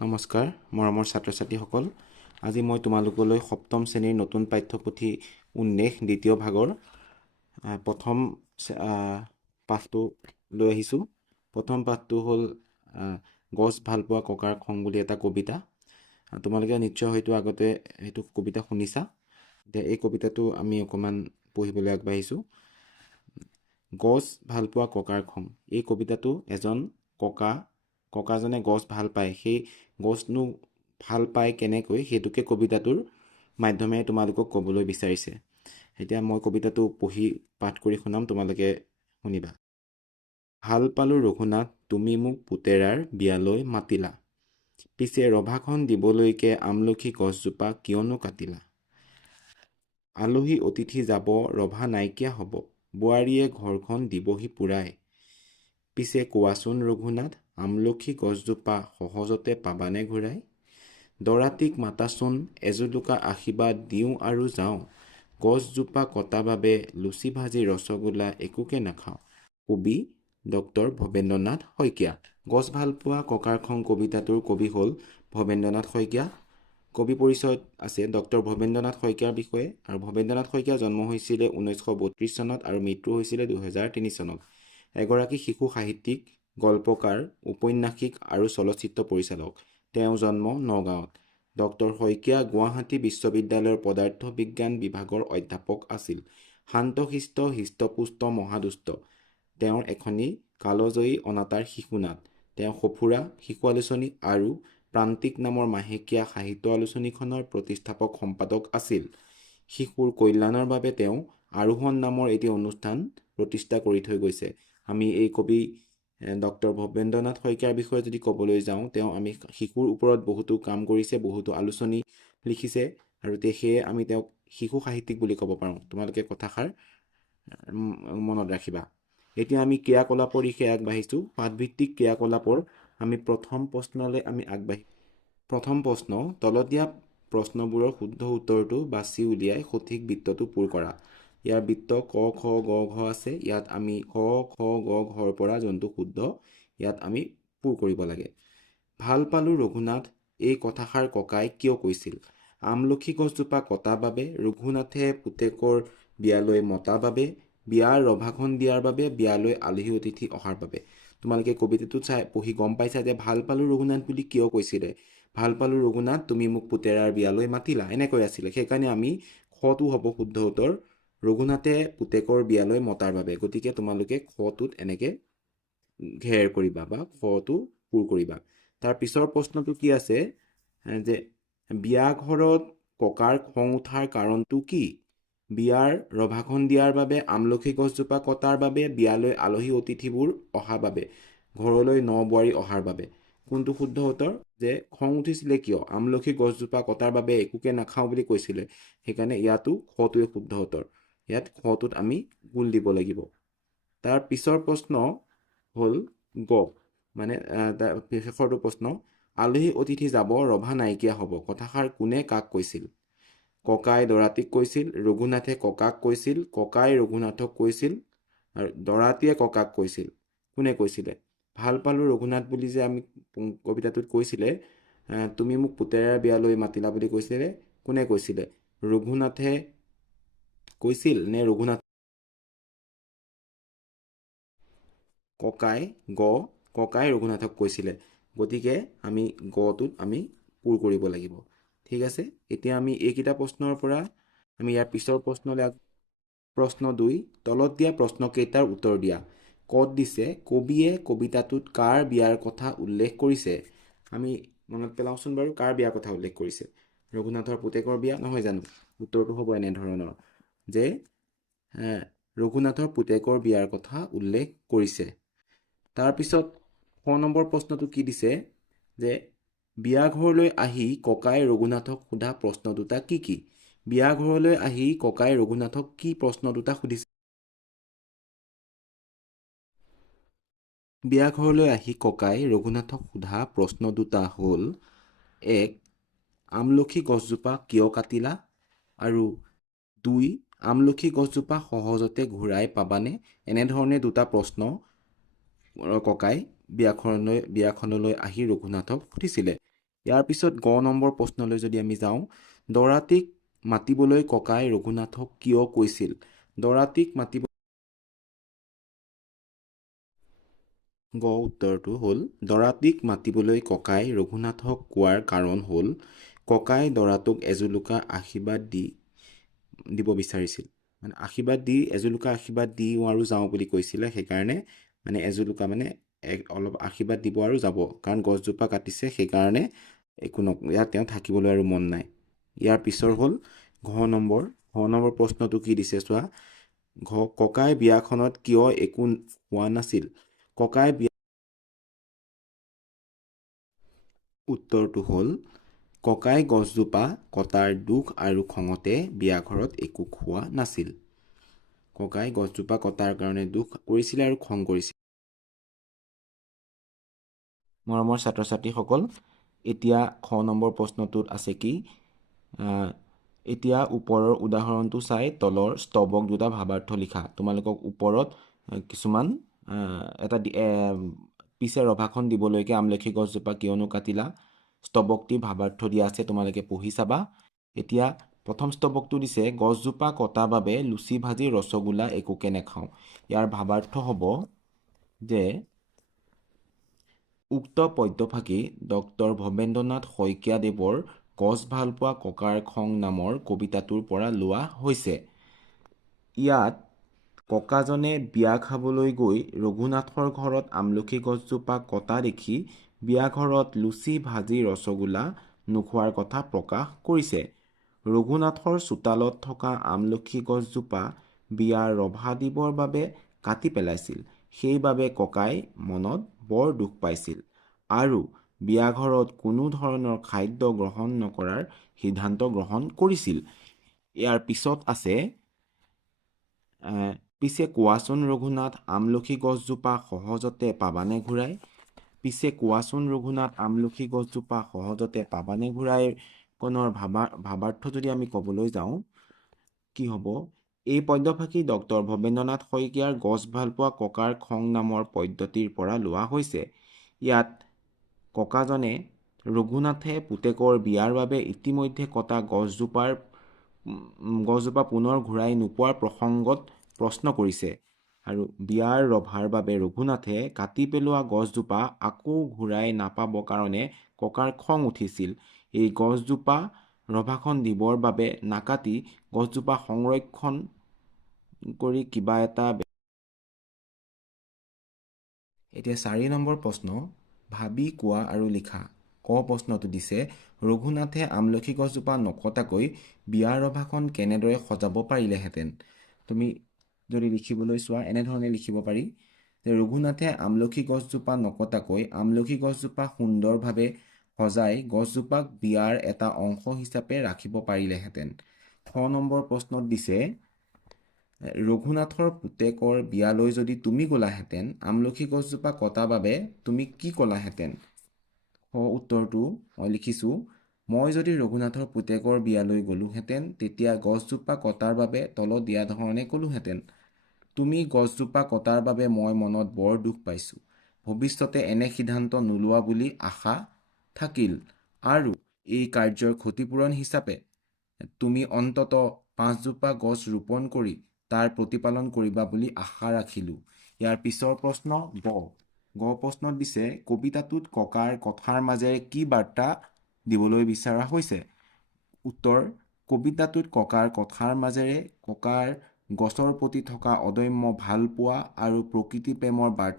নমস্কাৰ মৰমৰ ছাত্ৰ ছাত্ৰীসকল আজি মই তোমালোকলৈ সপ্তম শ্ৰেণীৰ নতুন পাঠ্যপুথি উন্মেষ দ্বিতীয় ভাগৰ প্ৰথম পাঠটো লৈ আহিছোঁ। প্ৰথম পাঠটো হ'ল গছ ভাল পোৱা ককাৰ খং বুলি এটা কবিতা। তোমালোকে নিশ্চয় হয়তো আগতে সেইটো কবিতা শুনিছা। এই কবিতাটো আমি অকণমান পঢ়িবলৈ আগবাঢ়িছোঁ। গছ ভাল পোৱা ককাৰ খং। এই কবিতাটো এজন ককাজনে গছ ভাল পায়, সেই গছনো ভাল পায় কেনেকৈ সেইটোকে কবিতাটোৰ মাধ্যমেৰে তোমালোকক ক'বলৈ বিচাৰিছে। এতিয়া মই কবিতাটো পঢ়ি পাঠ কৰি শুনাম, তোমালোকে শুনিবা। ভাল পালোঁ ৰঘুনাথ, তুমি মোক পুতেৰাৰ বিয়ালৈ মাতিলা, পিছে ৰভাখন দিবলৈকে আমলখি গছজোপা কিয়নো কাটিলা। আলহী অতিথি যাব ৰভা নাইকিয়া হ'ব, বোৱাৰীয়ে ঘৰখন দিবহি পুৰাই, পিছে কোৱাচোন ৰঘুনাথ, আমলখি গছজোপা সহজতে পাবানে ঘূৰাই। দৰাটিক মাতাচোন এজোলোকা আশীৰ্বাদ দিওঁ আৰু যাওঁ, গছজোপা কটা বাবে লুচি ভাজি ৰসগোল্লা একোকে নাখাওঁ। কবি ডক্টৰ ভৱেন্দ্ৰনাথ শইকীয়া। গছ ভাল পোৱা ককাৰ খং কবিতাটোৰ কবি হ'ল ভৱেন্দ্ৰনাথ শইকীয়া। কবি পৰিচয়ত আছে ডক্টৰ ভৱেন্দ্ৰনাথ শইকীয়াৰ বিষয়ে, আৰু ভৱেন্দ্ৰনাথ শইকীয়া জন্ম হৈছিলে 1932 চনত আৰু মৃত্যু হৈছিলে 2003 চনত। এগৰাকী শিশু সাহিত্যিক, গল্পকাৰ, ঔপন্যাসিক আৰু চলচ্চিত্ৰ পৰিচালক। তেওঁ জন্ম নগাঁৱত। ডক্টৰ শইকীয়া গুৱাহাটী বিশ্ববিদ্যালয়ৰ পদাৰ্থ বিজ্ঞান বিভাগৰ অধ্যাপক আছিল। শান্তশিষ্ট হৃষ্টপুষ্ট মহাদুষ্ট। তেওঁৰ এখনি কালজয়ী অনাতাঁৰ শিশুনাট, তেওঁ সঁফুৰা শিশু আলোচনী আৰু প্ৰান্তিক নামৰ মাহেকীয়া সাহিত্য আলোচনীখনৰ প্ৰতিষ্ঠাপক সম্পাদক আছিল। শিশুৰ কল্যাণৰ বাবে তেওঁ আৰোহণ নামৰ এটি অনুষ্ঠান প্ৰতিষ্ঠা কৰি থৈ গৈছে। আমি এই কবি ডক্টৰ ভৱেন্দ্ৰনাথ শইকীয়াৰ বিষয়ে যদি ক'বলৈ যাওঁ, আমি শিশুৰ ওপৰত বহুতো কাম কৰিছে, বহুতো আলোচনী লিখিছে, আৰু সেয়ে আমি তেওঁক শিশু সাহিত্যিক বুলি ক'ব পাৰোঁ। তোমালোকে কথাষাৰ মনত ৰাখিবা। এতিয়া আমি ক্ৰিয়াকলাপৰ দিশে আগবাঢ়িছোঁ। পাঠভিত্তিক ক্ৰিয়াকলাপৰ আমি প্ৰথম প্ৰশ্নলৈ আমি আগবাঢ়ি। প্ৰথম প্ৰশ্ন, তলত দিয়া প্ৰশ্নবোৰৰ শুদ্ধ উত্তৰটো বাছি উলিয়াই সঠিক বৃত্তটো পূৰ কৰা। ইয়াৰ বৃত্ত ক খ গ ঘ আছে। ইয়াত আমি ক খ গ ঘৰ পৰা যোনটো শুদ্ধ ইয়াত আমি পূৰ কৰিব লাগে। ভাল পালোঁ ৰঘুনাথ এই কথাষাৰ ককাই কিয় কৈছিল। আমলখি গছজোপা কটা বাবে, ৰঘুনাথে পুতেকৰ বিয়ালৈ মতা বাবে, বিয়াৰ ৰভাখন দিয়াৰ বাবে, বিয়ালৈ আলহী অতিথি অহাৰ বাবে। তোমালোকে কবিতাটো পঢ়ি গম পাইছা যে ভাল পালোঁ ৰঘুনাথ বুলি কিয় কৈছিলে। ভাল পালোঁ ৰঘুনাথ, তুমি মোক পুতেৰাৰ বিয়ালৈ মাতিলা, এনেকৈ আছিলে। সেইকাৰণে আমি খটো হ'ব শুদ্ধ উত্তৰ, ৰঘুনাথে পুতেকৰ বিয়ালৈ মতাৰ বাবে। গতিকে তোমালোকে খটোত এনেকে ঘেৰ কৰিবা বা খটো পূৰ কৰিবা। তাৰ পিছৰ প্ৰশ্নটো কি আছে যে বিয়া ঘৰত ককাৰ খং উঠাৰ কাৰণটো কি। বিয়াৰ ৰভাখন দিয়াৰ বাবে, আমলখি গছজোপা কটাৰ বাবে, বিয়ালৈ আলহী অতিথিবোৰ অহাৰ বাবে, ঘৰলৈ ন বোৱাৰী অহাৰ বাবে। কোনটো শুদ্ধ উত্তৰ যে খং উঠিছিলে কিয়, আমলখি গছজোপা কটাৰ বাবে একোকে নাখাওঁ বুলি কৈছিলে। সেইকাৰণে ইয়াতো খটোৱে শুদ্ধ উত্তৰ। ইয়াত খটোত আমি গোল দিব লাগিব। তাৰ পিছৰ প্ৰশ্ন হ'ল গ, মানে শেষৰটো প্ৰশ্ন, আলহী অতিথি যাব ৰভা নাইকিয়া হ'ব, কথাষাৰ কোনে কাক কৈছিল। ককাই দৰাটিক কৈছিল, ৰঘুনাথে ককাক কৈছিল, ককাই ৰঘুনাথক কৈছিল, আৰু দৰাটিয়ে ককাক কৈছিল। কোনে কৈছিলে। ভাল পালোঁ ৰঘুনাথ বুলি যে আমি কবিতাটোত কৈছিলে, তুমি মোক পুতেৰাৰ বিয়ালৈ মাতিলা বুলি কৈছিলে, কোনে কৈছিলে। ৰঘুনাথে কৈছিল নে ৰঘুনাথ। ককাই ককাই ৰঘুনাথক কৈছিলে। গতিকে আমি গটোত আমি পূৰ কৰিব লাগিব। ঠিক আছে। এতিয়া আমি এইকেইটা প্ৰশ্নৰ পৰা আমি ইয়াৰ পিছৰ প্ৰশ্নলৈ প্ৰশ্ন 2, তলত দিয়া প্ৰশ্নকেইটাৰ উত্তৰ দিয়া। কত দিছে, কবিয়ে কবিতাটোত কাৰ বিয়াৰ কথা উল্লেখ কৰিছে। আমি মনত পেলাওঁচোন বাৰু, কাৰ বিয়াৰ কথা উল্লেখ কৰিছে। ৰঘুনাথৰ পুতেকৰ বিয়া নহয় জানো। উত্তৰটো হ'ব এনেধৰণৰ যে ৰঘুনাথৰ পুতেকৰ বিয়াৰ কথা উল্লেখ কৰিছে। তাৰপিছত ক নম্বৰ প্ৰশ্নটো কি দিছে যে বিয়া ঘৰলৈ আহি ককাই ৰঘুনাথক সোধা প্ৰশ্ন দুটা কি কি। বিয়া ঘৰলৈ আহি ককাই ৰঘুনাথক কি প্ৰশ্ন দুটা সুধিছে। বিয়া ঘৰলৈ আহি ককাই ৰঘুনাথক সোধা প্ৰশ্ন দুটা হ'ল, 1. আমলখি গছজোপা কিয় কাটিলা, আৰু 2. আমলখি গছজোপা সহজতে ঘূৰাই পাবানে। এনেধৰণে দুটা প্ৰশ্ন ককাই বিয়াখনলৈ আহি ৰঘুনাথক সুধিছিলে। ইয়াৰ পিছত গ নম্বৰ প্ৰশ্নলৈ যদি আমি যাওঁ, দৰাটিক মাতিবলৈ ককাই ৰঘুনাথক কিয় কৈছিল? দৰাটিক মাতিব উত্তৰটো হ'ল, দৰাটিক মাতিবলৈ ককাই ৰঘুনাথক কোৱাৰ কাৰণ হ'ল, ককাই দৰাটোক এজোলোকা আশীৰ্বাদ দিব বিচাৰিছিল। মানে এজোলোকা আশীৰ্বাদ দিওঁ আৰু যাওঁ বুলি কৈছিলে, সেইকাৰণে মানে এজোলোকা মানে অলপ আশীৰ্বাদ দিব আৰু যাব, কাৰণ গছজোপা কাটিছে সেইকাৰণে একো ইয়াত তেওঁ থাকিবলৈ আৰু মন নাই। ইয়াৰ পিছৰ হ'ল ঘ নম্বৰ প্ৰশ্নটো কি দিছে চোৱা। ককাই বিয়াখনত কিয় একো হোৱা নাছিল? ককাই উত্তৰটো হ'ল, ককাই গছজোপা কটাৰ দুখ আৰু খঙতে বিয়াঘৰত একো খোৱা নাছিল। ককাই গছজোপা কটাৰ কাৰণে দুখ কৰিছিলে আৰু খং কৰিছিল। মৰমৰ ছাত্ৰ ছাত্ৰীসকল, এতিয়া খ নম্বৰ প্ৰশ্নটোত আছে কি? এতিয়া ওপৰৰ উদাহৰণটো চাই তলৰ স্তৱক দুটা ভাৱাৰ্থ লিখা। তোমালোকক ওপৰত কিছুমান এটা পিছে ৰভাখন দিবলৈকে আমলখি গছজোপা কিয়নো কাটিলা স্তৱকটি ভাৱাৰ্থ দিয়া আছে, তোমালোকে পঢ়ি চাবা। এতিয়া প্ৰথম স্তৱকটো দিছে, গছজোপা কটা বাবে লুচি ভাজি ৰসগোল্লা একোকে নেখাওঁ। ইয়াৰ ভাৱাৰ্থ হ'ব যে উক্ত পদ্যফাকি ডক্টৰ ভৱেন্দ্ৰনাথ শইকীয়াদেৱৰ গছ ভালপোৱা ককাৰ খং নামৰ কবিতাটোৰ পৰা লোৱা হৈছে। ইয়াত ককাজনে বিয়া খাবলৈ গৈ ৰঘুনাথৰ ঘৰত আমলখি গছজোপা কটা দেখি বিয়াঘৰত লুচি ভাজি ৰসগোল্লা নোখোৱাৰ কথা প্ৰকাশ কৰিছে। ৰঘুনাথৰ চোতালত থকা আমলখি গছজোপা বিয়াৰ ৰভা দিবৰ বাবে কাটি পেলাইছিল, সেইবাবে ককাই মনত বৰ দুখ পাইছিল আৰু বিয়াঘৰত কোনো ধৰণৰ খাদ্য গ্ৰহণ নকৰাৰ সিদ্ধান্ত গ্ৰহণ কৰিছিল। ইয়াৰ পিছত আছে, পিছে কোৱাচোন ৰঘুনাথ, আমলখি গছজোপা সহজতে পাবানে ঘূৰাই? পিছে কোৱাচোন ৰঘুনাথ, আমলখি গছজোপা সহজতে পাবানে ঘূৰাই? কণৰ ভাৱাৰ্থ যদি আমি ক'বলৈ যাওঁ, কি হ'ব? এই পদ্যফাকি ডক্টৰ ভৱেন্দ্ৰনাথ শইকীয়াৰ গছ ভালপোৱা ককাৰ খং নামৰ পদ্যটিৰ পৰা লোৱা হৈছে। ইয়াত ককাজনে ৰঘুনাথে পুতেকৰ বিয়াৰ বাবে ইতিমধ্যে কটা গছজোপা পুনৰ ঘূৰাই নোপোৱাৰ প্ৰসংগত প্ৰশ্ন কৰিছে আৰু বিয়াৰ ৰভাৰ বাবে ৰঘুনাথে কাটি পেলোৱা গছজোপা আকৌ ঘূৰাই নাপাব কাৰণে ককাৰ খং উঠিছিল। এই গছজোপা ৰভাখন দিবৰ বাবে নাকাটি গছজোপা সংৰক্ষণ কৰি কিবা এটা। এতিয়া 4 নম্বৰ প্ৰশ্ন, ভাবি কোৱা আৰু লিখা। ক প্ৰশ্নটো দিছে, ৰঘুনাথে আমলখি গছজোপা নকটাকৈ বিয়াৰ ৰভাখন কেনেদৰে সজাব পাৰিলেহেঁতেন? তুমি যদি লিখিবলৈ চোৱা এনেধৰণে লিখিব পাৰি যে ৰঘুনাথে আমলখি গছজোপা নকটাকৈ আমলখি গছজোপা সুন্দৰভাৱে সজাই গছজোপাক বিয়াৰ এটা অংশ হিচাপে ৰাখিব পাৰিলেহেঁতেন। খ নম্বৰ প্ৰশ্নত দিছে, ৰঘুনাথৰ পুতেকৰ বিয়ালৈ যদি তুমি গ'লাহেঁতেন, আমলখি গছজোপা কটা বাবে তুমি কি ক'লাহেঁতেন? উত্তৰটো মই লিখিছোঁ, মই যদি ৰঘুনাথৰ পুতেকৰ বিয়ালৈ গ'লোহেঁতেন তেতিয়া গছজোপা কটাৰ বাবে তলত দিয়া ধৰণে ক'লোহেঁতেন, তুমি গছজোপা কটাৰ বাবে মই মনত বৰ দুখ পাইছোঁ। ভৱিষ্যতে এনে সিদ্ধান্ত নোলোৱা বুলি আশা থাকিল আৰু এই কাৰ্যৰ ক্ষতিপূৰণ হিচাপে তুমি অন্ততঃ 5 জোপা গছ ৰোপণ কৰি তাৰ প্ৰতিপালন কৰিবা বুলি আশা ৰাখিলোঁ। ইয়াৰ পিছৰ প্ৰশ্ন গ প্ৰশ্নত দিছে, কবিতাটোত ককাৰ কথাৰ মাজেৰে কি বাৰ্তা দিবলৈ বিচৰা হৈছে? উত্তৰ, কবিতাটোত ককাৰ কথাৰ মাজেৰে ককাৰ গছৰ প্ৰতি থকা অদম্য ভালপোৱা আৰু প্ৰকৃতি প্ৰেমৰ বাৰ্তা